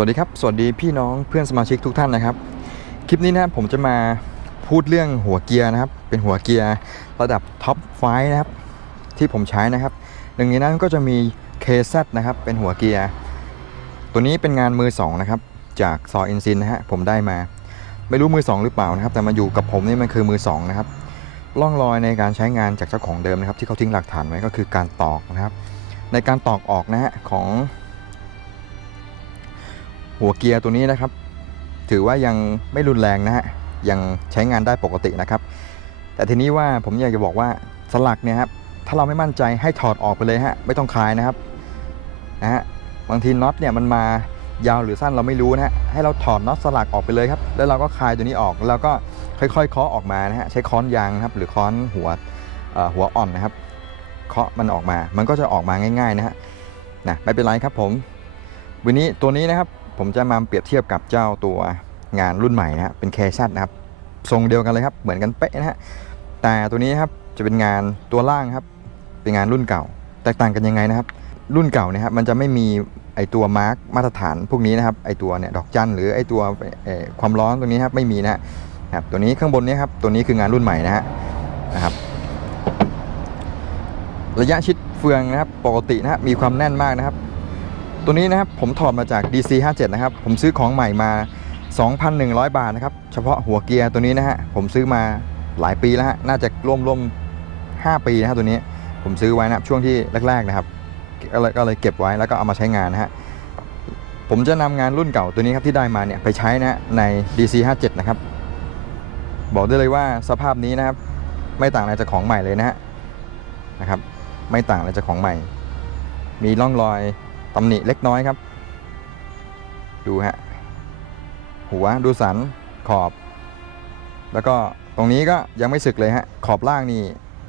วัสดีครับ สวัสดีพี่น้องเพื่อนสมาชิกทุกท่านนะครับ คลิปนี้นะครับผมจะมาพูดเรื่องหัวเกียร์นะครับ เป็นหัวเกียร์ระดับท็อปไฟนะครับที่ผมใช้นะครับหนึ่งในนั้นก็จะมี KZ นะครับ เป็นหัวเกียร์ ตัวนี้เป็นงานมือสองนะครับ จากซออินซินนะฮะผมได้มา ไม่รู้มือสองหรือเปล่านะครับ แต่มาอยู่กับผมนี่มันคือมือสองนะครับร่องรอยในการใช้งานจากเจ้าของเดิมนะครับ ที่เขาทิ้งหลักฐานไว้ก็คือการตอกนะครับ ในการตอกออกนะฮะของ หัวเกียร์ตัวนี้นะครับ ถือว่ายังไม่รุนแรงนะฮะยังใช้งานได้ปกตินะครับ แต่ทีนี้ว่าผมอยากจะบอกว่าสลักเนี่ยครับถ้าเราไม่มั่นใจให้ถอดออกไปเลยฮะไม่ต้องคลายนะครับนะฮะบางทีน็อตเนี่ยมันมายาวหรือสั้นเราไม่รู้นะฮะให้เราถอดน็อตสลักออกไปเลยครับ แล้วเราก็คลายตัวนี้ออกแล้วก็ค่อยๆเคาะออกมานะฮะใช้ค้อนยางนะครับหรือค้อนหัวหัวอ่อนนะครับเคาะมันออกมา มันก็จะออกมาง่ายๆนะฮะนะไม่เป็นไรครับผม วันนี้ตัวนี้นะครับ ผมจะมาเปรียบเทียบกับเจ้าตัวงานรุ่นใหม่นะฮะเป็นแคชัดนะครับทรงเดียวกันเลยครับเหมือนกันเป๊ะนะฮะแต่ตัวนี้ครับจะเป็นงานตัวล่างครับ เป็นงานรุ่นเก่า แตกต่างกันยังไงนะครับ รุ่นเก่าเนี่ยครับมันจะไม่มีไอตัวมาร์กมาตรฐานพวกนี้นะครับไอตัวเนี่ยดอกจันหรือไอตัวความร้อนตรงนี้ครับไม่มีนะฮะครับตัวนี้ข้างบนนี้ครับตัวนี้คืองานรุ่นใหม่นะฮะนะครับ ระยะชิดเฟืองนะครับปกตินะฮะมีความแน่นมากนะครับ ตัวนี้นะครับผมถอดมาจาก DC 57นะครับ ผมซื้อของใหม่มา 2,100 บาทนะครับ เฉพาะหัวเกียร์ตัวนี้นะฮะ ผมซื้อมาหลายปีแล้วฮะ น่าจะร่วมร่วม5ปีนะครับตัวนี้ ผมซื้อไว้นะช่วงที่แรกๆนะครับก็เลยก็เลยเก็บไว้แล้วก็เอามาใช้งานนะฮะ ผมจะนำงานรุ่นเก่าตัวนี้ครับที่ได้มาเนี่ยไปใช้นะฮะใน DC 57นะครับ บอกได้เลยว่าสภาพนี้นะครับ ไม่ต่างอะไรจากของใหม่เลยนะฮะนะครับ ไม่ต่างอะไรจากของใหม่ มีร่องรอย ตำหนิเล็กน้อยครับ ดูฮะ หัวดูสันขอบ แล้วก็ตรงนี้ก็ยังไม่สึกเลยฮะ ขอบล่างนี่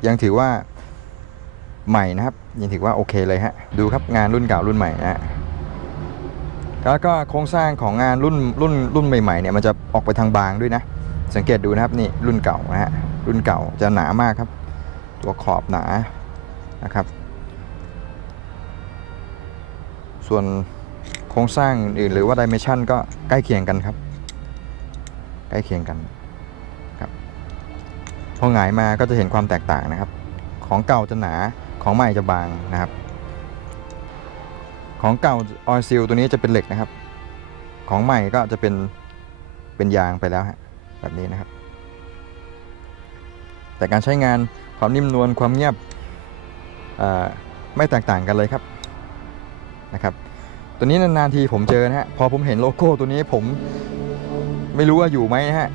ยังถือว่าใหม่นะครับ ยังถือว่าโอเคเลยฮะ ดูครับงานรุ่นเก่ารุ่นใหม่นะฮะแล้วก็โครงสร้างของงานรุ่นรุ่นรุ่นใหม่ๆเนี่ยมันจะออกไปทางบางด้วยนะ สังเกตดูนะครับนี่รุ่นเก่านะฮะรุ่นเก่าจะหนามากครับ ตัวขอบหนานะครับ ส่วนโครงสร้างอื่นหรือว่าดิเมชันก็ใกล้เคียงกันครับ ใกล้เคียงกันครับพอหงายมาก็จะเห็นความแตกต่างนะครับ ของเก่าจะหนาของใหม่จะบางนะครับ ของเก่าออยซิลตัวนี้จะเป็นเหล็กนะครับ ของใหม่ก็จะเป็นเป็นยางไปแล้วฮะแบบนี้นะครับ แต่การใช้งานความนิ่มนวลความเงียบไม่แตกต่างกันเลยครับ นะครับตัวนี้นานๆทีผมเจอนะฮะพอผมเห็นโลโก้ตัวนี้ผมไม่รู้ว่าอยู่ไหมนะฮะ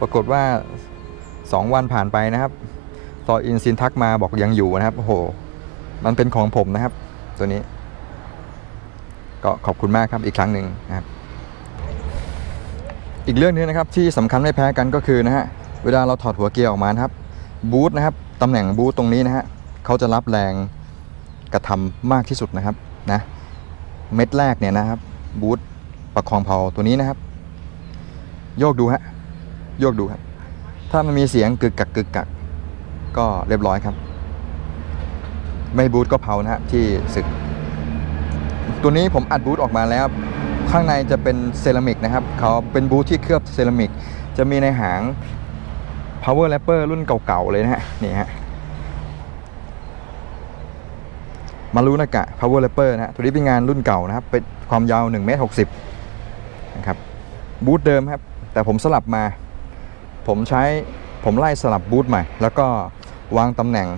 ปรากฏว่า 2 วันผ่านไปนะครับซออินซินทักมาบอกยังอยู่นะครับโอ้โห มันเป็นของผมนะครับ ตัวนี้ ก็ขอบคุณมากครับอีกครั้งหนึ่งนะครับอีกเรื่องหนึงนะครับที่สำคัญไม่แพ้กันก็คือนะฮะเวลาเราถอดหัวเกียร์ออกมาครับบูทนะครับตำแหน่งบูทตรงนี้นะฮะเขาจะรับแรง กระทำมากที่สุดนะครับนะเม็ดแรกเนี่ยนะครับบูทประคองเพาตัวนี้นะครับ โยกดูฮะโยกดูครับ ถ้ามันมีเสียงกึกกักกึกกักก็เรียบร้อยครับ ไม่บูทก็เพานะฮะที่สึก ตัวนี้ผมอัดบูทออกมาแล้ว ข้างในจะเป็นเซรามิกนะครับเขาเป็นบูทที่เคลือบเซรามิก จะมีในหาง power rapper รุ่นเก่าๆเลยนะฮะนี่ฮะ มารุนากะ power rapper นะฮะตัวนี้เป็นงานรุ่นเก่านะครับ เป็นความยาว1เมตร60นะครับ บูทเดิมครับ แต่ผมสลับมา ผมใช้ ผมไล่สลับบูทใหม่ แล้วก็วางตำแหน่ง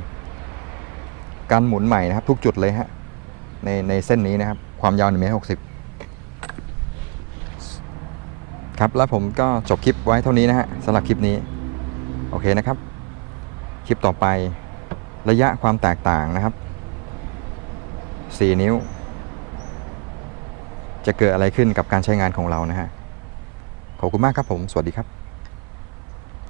การหมุนใหม่นะครับ ทุกจุดเลยฮะ ในในเส้นนี้นะครับ ความยาว1เมตร60ครับ แล้วผมก็จบคลิปไว้เท่านี้นะฮะสำหรับคลิปนี้ โอเคนะครับ คลิปต่อไประยะความแตกต่างนะครับ 4 นิ้ว จะเกิดอะไรขึ้นกับการใช้งานของเรานะฮะ ขอบคุณมากครับผม สวัสดีครับ